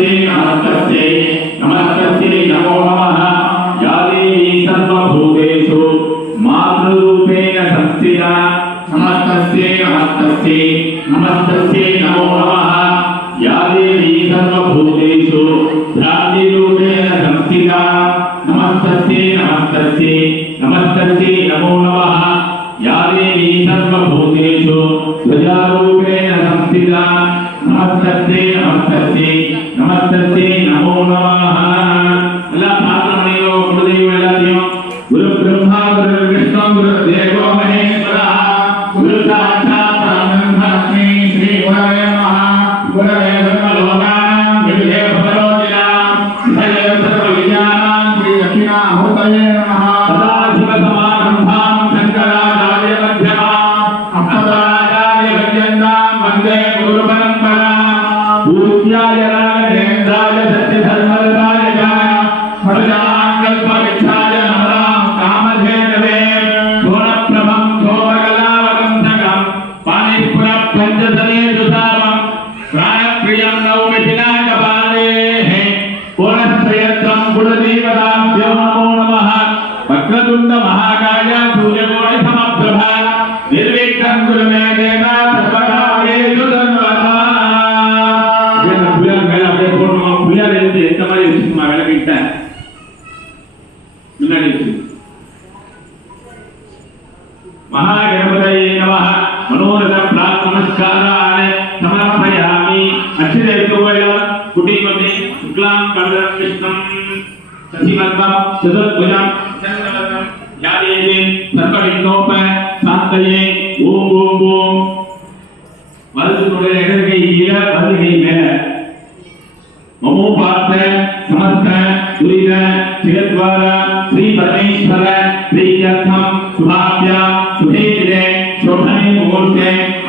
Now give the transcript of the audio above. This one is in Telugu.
నమస్తే నమస్తే నమస్తే నమో నమ. యాదేవి సర్వభూతేషు. మాతృరూపేణ సంస్థిత నమస్తే నమస్తే నమస్తే నమో నమ. యాదేవి సర్వభూతేషు. భ్రాంతిరూపేణ సంస్థిత నమస్తే నమస్తే నమస్తే నమో నమ. యాదేవి సర్వభూతేషు. ధ్వజారూపేణ సంస్థిత నమస్తే నమస్తే దక్షిణామృతయే నమః. సదాశివ సమారంభాం శంకరాచార్య మధ్యమాం అప్పదాచార్య పర్యంతాం వందే గురు పరంపరాం వక్రతుండ మహాకాయ సూర్యకోటి సమప్రభ నిర్విఘ్నం కురు మే దేవ సర్వకార్యేషు సర్వదా నేను పులియారు மேல அப்படியே போடணும் புலியார் எழுந்து எந்த மாதிரி வச்சுக்குமா விளக்கிட்ட முன்னாடி வச்சு మహాగణపతయే నమః మనోరథ ప్రాక్ నమస్కారాన్ సమర్పయామి అక్షరేతువయ కుటీమతే శుక్లాం వరదం విష్ణుం సశివర్గం చతుర్భుజం చంద్రవదనం சர்க்கரை தோப்ப சாத்தையே ஓம் ஓம். ஓம் வலதுடைய இடகை கீழ வலதுகை மேல. மமோ பார்த்த சமஸ்த துரித சிரத்வார ஸ்ரீ பரமேஸ்வர ஸ்ரீ